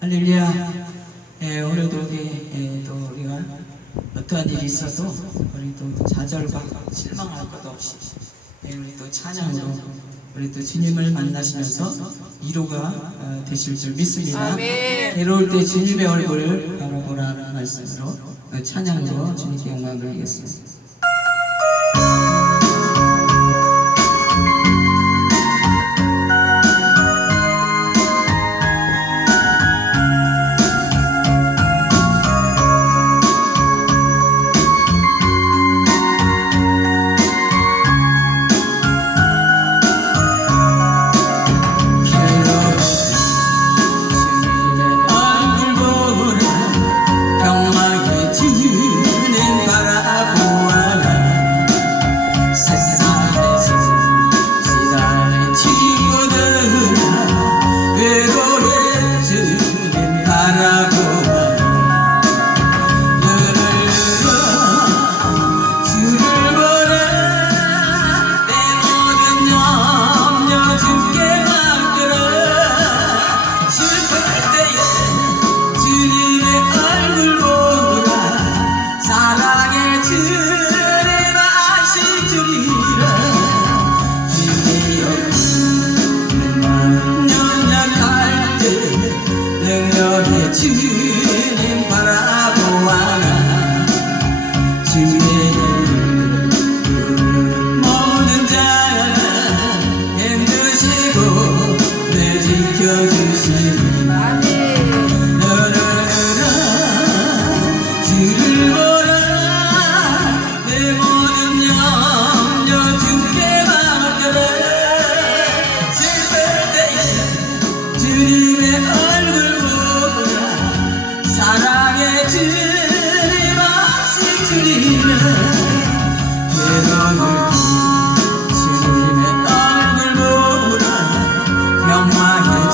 할렐루야. 예, 오늘도 우리 예, 또 우리가 어떠한 일이 있어도 우리 또 좌절과 실망할 것 없이 예, 우리 또 찬양으로 우리 또 주님을 만나시면서 이로가 어, 되실 줄 믿습니다. 괴로울 때 주님의 얼굴을 바라보라는 말씀으로 찬양으로 주님께 영광을 드리겠습니다.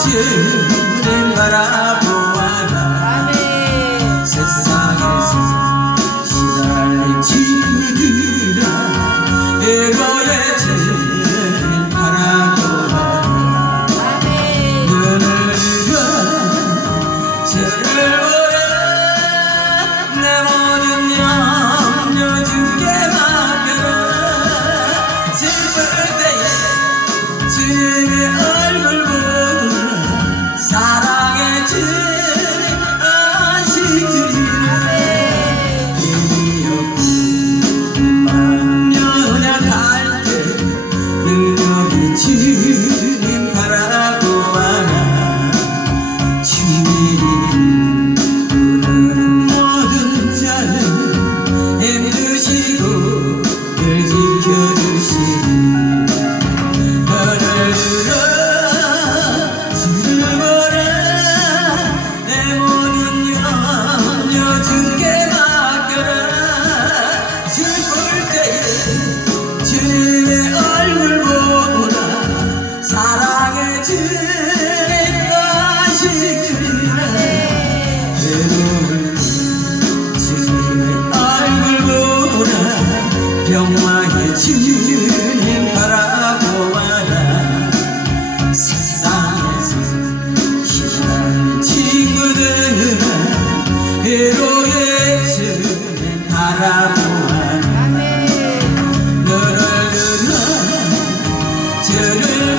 지은 바람. Yeah.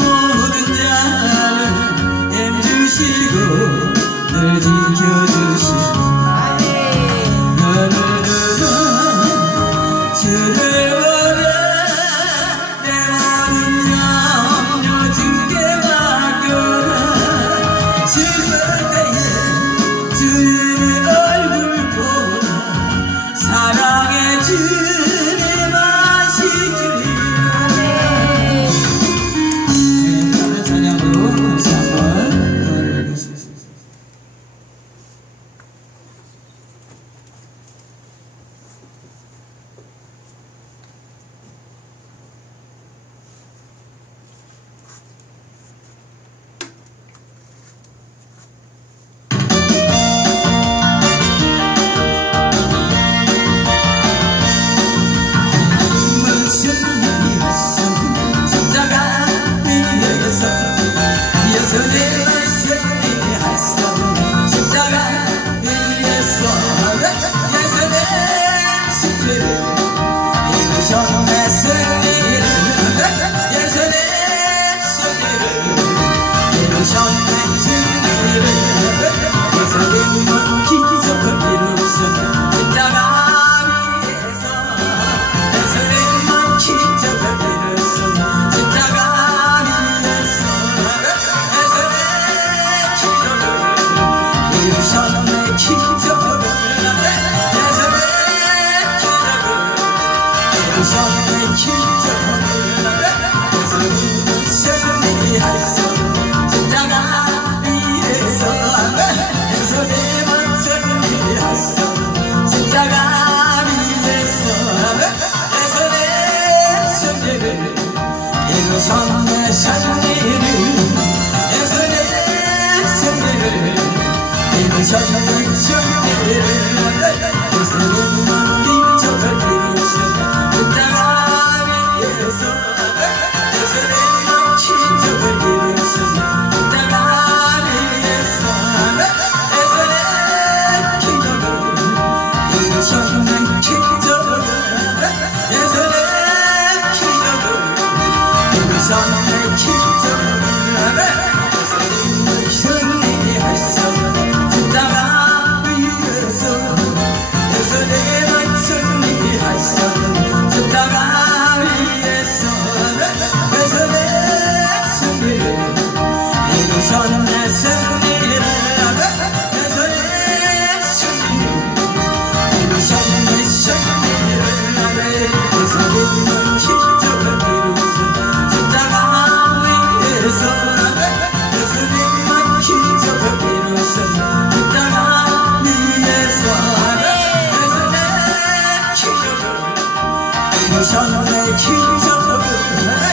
모든 자를 힘주시고 늘 지켜 Sao? 기적을 이